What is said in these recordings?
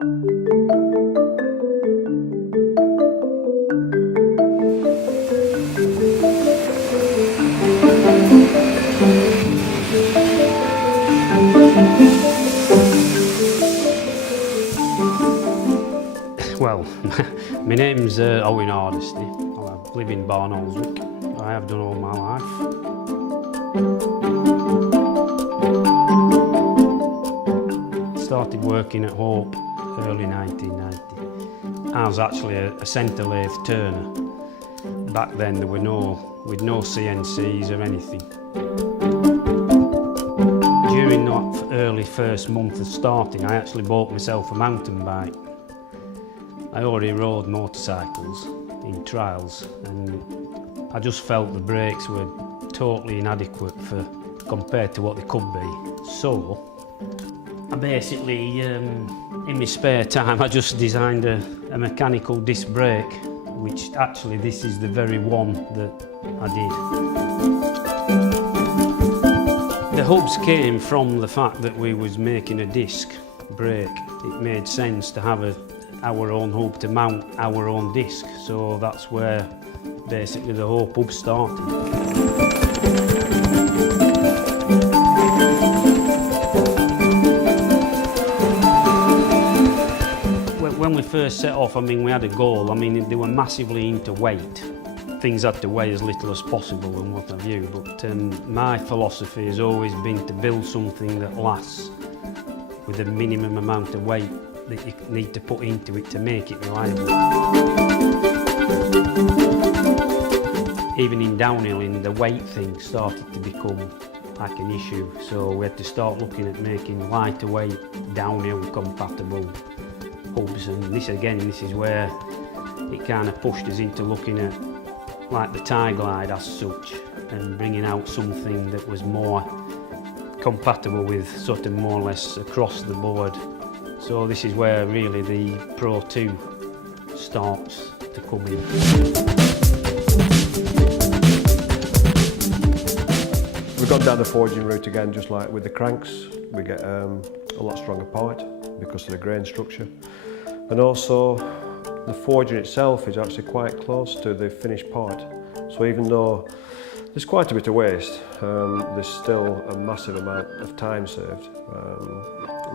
Well, my name's Owen Hardesty. I live in Barnoldswick. I have done all my life. Started working at Hope early 1990. I was actually a centre lathe turner. Back then there were with no CNCs or anything. During that early first month of starting, I actually bought myself a mountain bike. I already rode motorcycles in trials and I just felt the brakes were totally inadequate compared to what they could be. So I basically, in my spare time, I just designed a mechanical disc brake, which actually this is the very one that I did. The hubs came from the fact that we was making a disc brake. It made sense to have our own hub to mount our own disc, so that's where basically the Hope hub started. When we first set off, I mean, we had a goal. I mean, they were massively into weight. Things had to weigh as little as possible and what have you, but my philosophy has always been to build something that lasts with a minimum amount of weight that you need to put into it to make it reliable. Even in downhilling, the weight thing started to become like an issue, so we had to start looking at making lighter weight, downhill compatible hubs, and this is where it kind of pushed us into looking at like the tie glide as such and bringing out something that was more compatible with sort of more or less across the board. So this is where really the Pro 2 starts to come in. We've gone down the forging route again, just like with the cranks. We get a lot stronger part because of the grain structure. And also the forging itself is actually quite close to the finished part. So even though there's quite a bit of waste, there's still a massive amount of time saved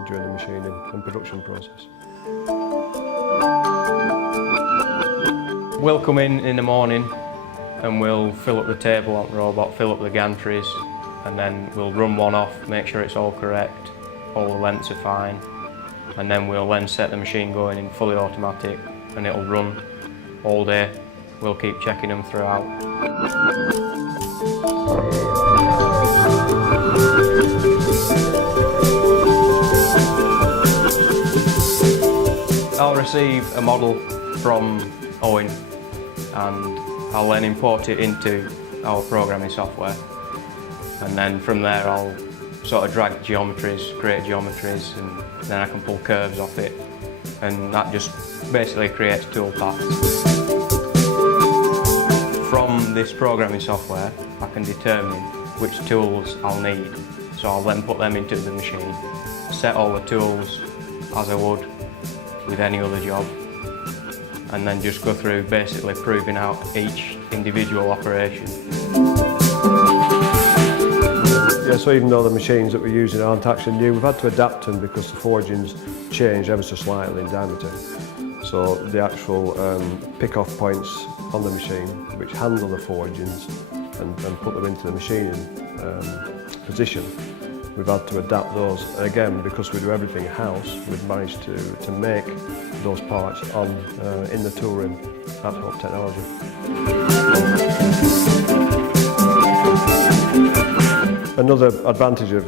during the machining and production process. We'll come in the morning and we'll fill up the table on the robot, fill up the gantries, and then we'll run one off, make sure it's all correct, all the lengths are fine, and then we'll then set the machine going in fully automatic and it'll run all day. We'll keep checking them throughout. I'll receive a model from Owen and I'll then import it into our programming software, and then from there I'll sort of drag geometries, create geometries, and then I can pull curves off it, and that just basically creates tool paths. From this programming software I can determine which tools I'll need, so I'll then put them into the machine, set all the tools as I would with any other job, and then just go through basically proving out each individual operation. Yeah, so even though the machines that we're using aren't actually new, we've had to adapt them because the forgings change ever so slightly in diameter. So the actual pick-off points on the machine which handle the forgings and put them into the machining position, we've had to adapt those. And again, because we do everything in-house, we've managed to make those parts in the tool room at Hope Technology. Another advantage of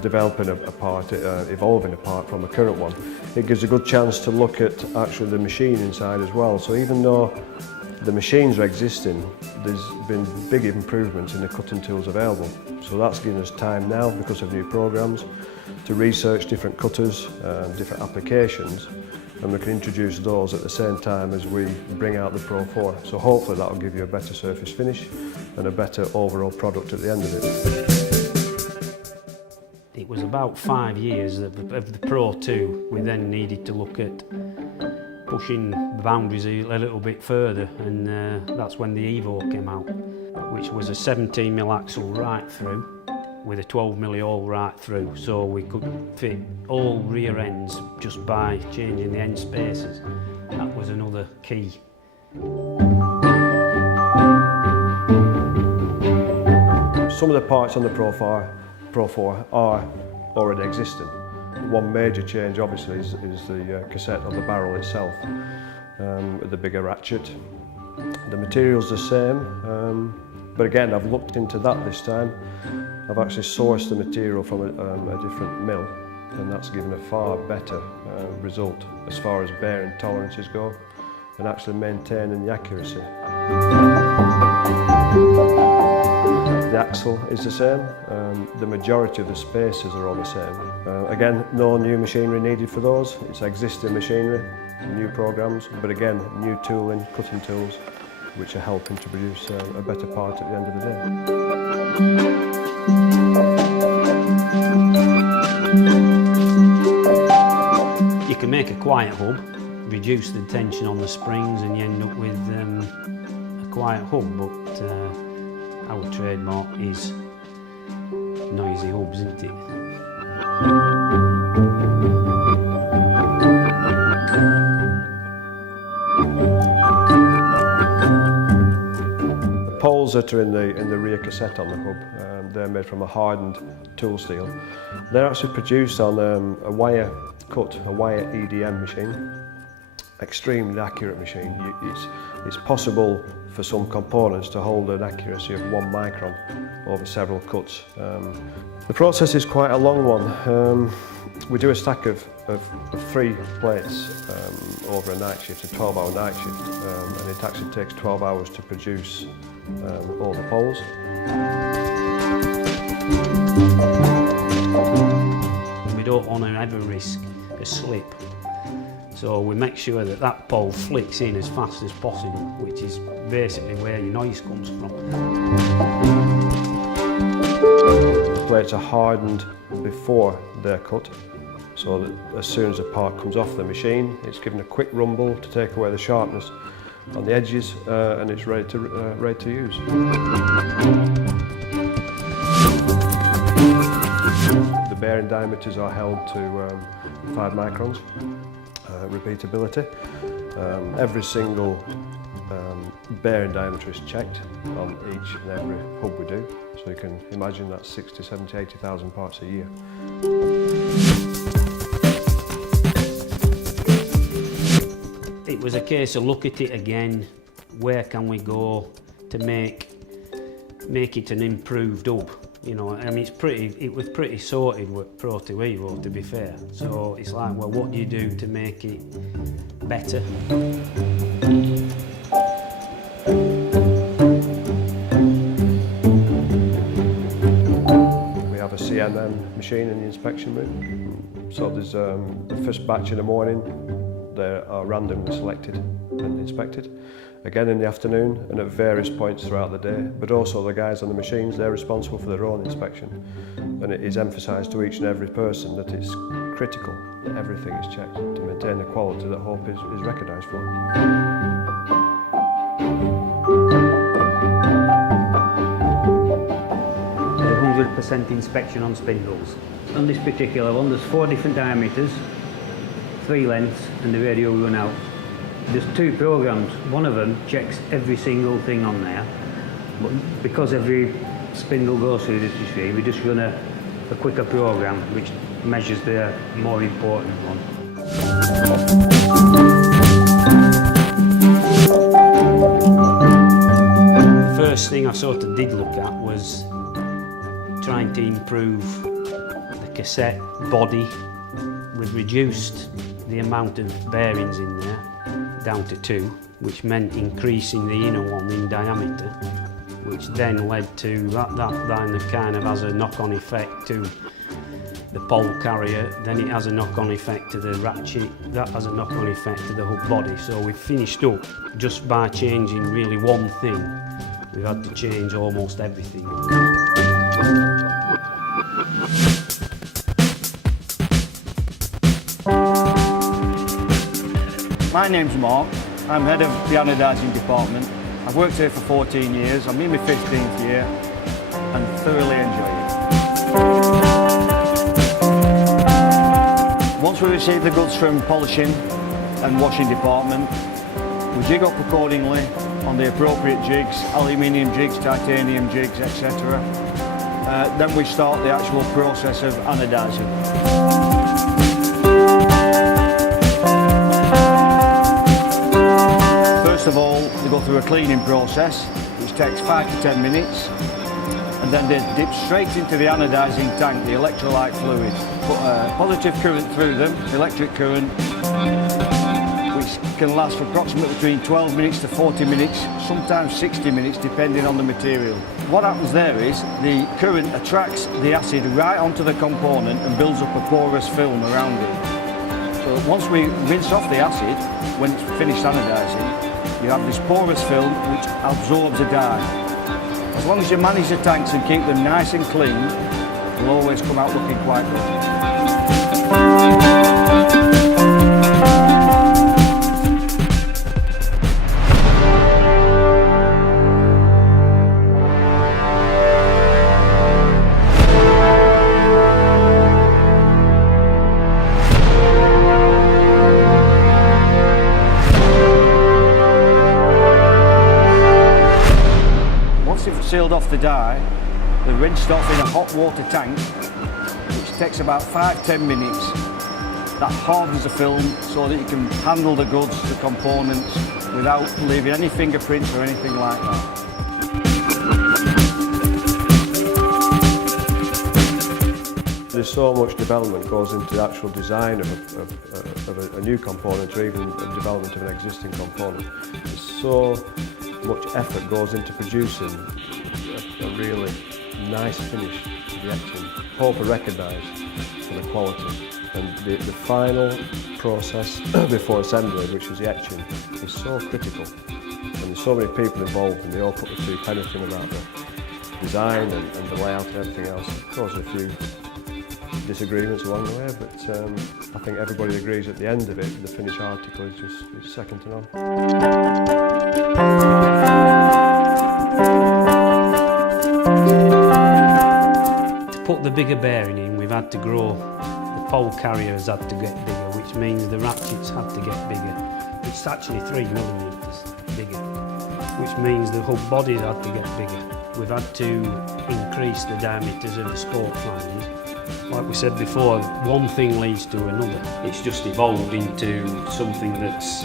developing a part, evolving a part from a current one, it gives a good chance to look at actually the machine inside as well. So even though the machines are existing, there's been big improvements in the cutting tools available. So that's given us time now, because of new programs, to research different cutters, different applications, and we can introduce those at the same time as we bring out the Pro 4. So hopefully that will give you a better surface finish and a better overall product at the end of it. it was about 5 years of the Pro 2. We then needed to look at pushing the boundaries a little bit further, and that's when the Evo came out, which was a 17mm axle right through with a 12mm hole right through, so we could fit all rear ends just by changing the end spaces. That was another key. Some of the parts on the Pro 4 are already existing. One major change obviously is the cassette of the barrel itself, with the bigger ratchet. The material's the same, but again I've looked into that this time. I've actually sourced the material from a different mill, and that's given a far better result as far as bearing tolerances go and actually maintaining the accuracy. The axle is the same, the majority of the spacers are all the same. Again, no new machinery needed for those, it's existing machinery, new programs, but again, new tooling, cutting tools, which are helping to produce a better part at the end of the day. You can make a quiet hub, reduce the tension on the springs, and you end up with a quiet hub, but our trademark is noisy hubs, isn't it? The poles that are in the rear cassette on the hub, they're made from a hardened tool steel. They're actually produced on a wire cut, a wire EDM machine. Extremely accurate machine. It's possible for some components to hold an accuracy of 1 micron over several cuts. The process is quite a long one. We do a stack of 3 plates over a night shift, a 12-hour night shift, and it actually takes 12 hours to produce all the poles. We don't want to ever risk a slip, so we make sure that that pole flicks in as fast as possible, which is basically where your noise comes from. The plates are hardened before they're cut, so that as soon as the part comes off the machine, it's given a quick rumble to take away the sharpness on the edges, and it's ready to use. The bearing diameters are held to 5 microns. Repeatability. Every single bearing diameter is checked on each and every hub we do, so you can imagine that's 60, 70, 80,000 parts a year. It was a case of look at it again, where can we go to make it an improved hub. You know, I mean, it was pretty sorted with Pro 2 Evo, to be fair. So it's like, well, what do you do to make it better? We have a CMM machine in the inspection room. So there's the first batch in the morning, they are randomly selected and inspected. Again in the afternoon and at various points throughout the day, but also the guys on the machines, they're responsible for their own inspection. And it is emphasised to each and every person that it's critical that everything is checked to maintain the quality that Hope is recognised for. 100% inspection on spindles. On this particular one, there's 4 different diameters, 3 lengths, and the radio run out. There's 2 programs. One of them checks every single thing on there, but because every spindle goes through this machine, we just run a quicker program which measures the more important one. The first thing I sort of did look at was trying to improve the cassette body. We've reduced the amount of bearings in there down to 2, which meant increasing the inner one in diameter, which then led to that then kind of has a knock-on effect to the pole carrier, then it has a knock-on effect to the ratchet, that has a knock-on effect to the hub body. So we've finished up just by changing really one thing. We've had to change almost everything. My name's Mark. I'm head of the anodising department. I've worked here for 14 years. I'm in my 15th year and thoroughly enjoy it. Once we receive the goods from polishing and washing department, we jig up accordingly on the appropriate jigs, aluminium jigs, titanium jigs, etc. Then we start the actual process of anodising. First of all, they go through a cleaning process, which takes 5 to 10 minutes, and then they dip straight into the anodising tank, the electrolyte fluid. Put a positive current through them, electric current, which can last for approximately between 12 minutes to 40 minutes, sometimes 60 minutes, depending on the material. What happens there is the current attracts the acid right onto the component and builds up a porous film around it. So once we rinse off the acid, when it's finished anodising, you have this porous film which absorbs the dye. As long as you manage the tanks and keep them nice and clean, they'll always come out looking quite good. Sealed off the dye, they're rinsed off in a hot water tank, which takes about 5–10 minutes. That hardens the film so that you can handle the goods, the components, without leaving any fingerprints or anything like that. There's so much development goes into the actual design of a new component, or even the development of an existing component. There's so much effort goes into producing a really nice finish to the etching. Hope are recognised for the quality, and the final process before assembly, which is the etching, is so critical. And there's so many people involved, and they all put the two pennies in about the design and the layout and everything else. Of course, a few disagreements along the way, but I think everybody agrees at the end of it, the finished article is second to none. To put the bigger bearing in, we've had to grow. The pole carrier has had to get bigger, which means the ratchets had to get bigger. It's actually 3mm bigger, which means the whole bodies had to get bigger. We've had to increase the diameters of the spoke flanges. Like we said before, one thing leads to another. It's just evolved into something that's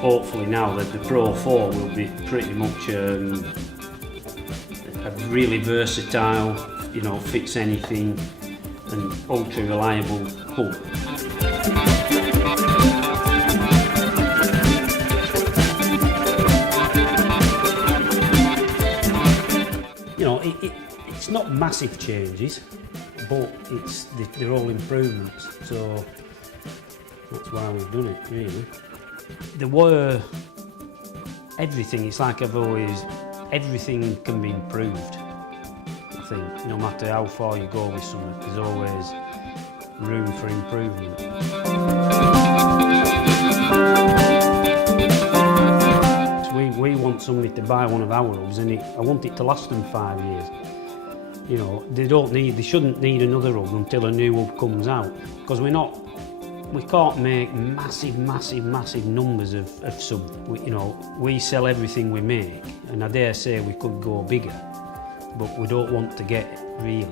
hopefully now that the Pro 4 will be pretty much a really versatile, you know, fits anything and ultra reliable hub. You know, it's not massive changes, but they're all improvements, so that's why we've done it, really. There were everything, it's like I've always, everything can be improved, I think. No matter how far you go with something, there's always room for improvement. So we want somebody to buy one of our hubs, and I want it to last them 5 years. You know, they shouldn't need another hub until a new hub comes out, because we can't make massive numbers of something. You know, we sell everything we make, and I dare say we could go bigger, but we don't want to get any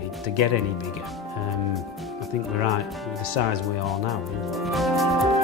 bigger. I think we're right with the size we are now. You know.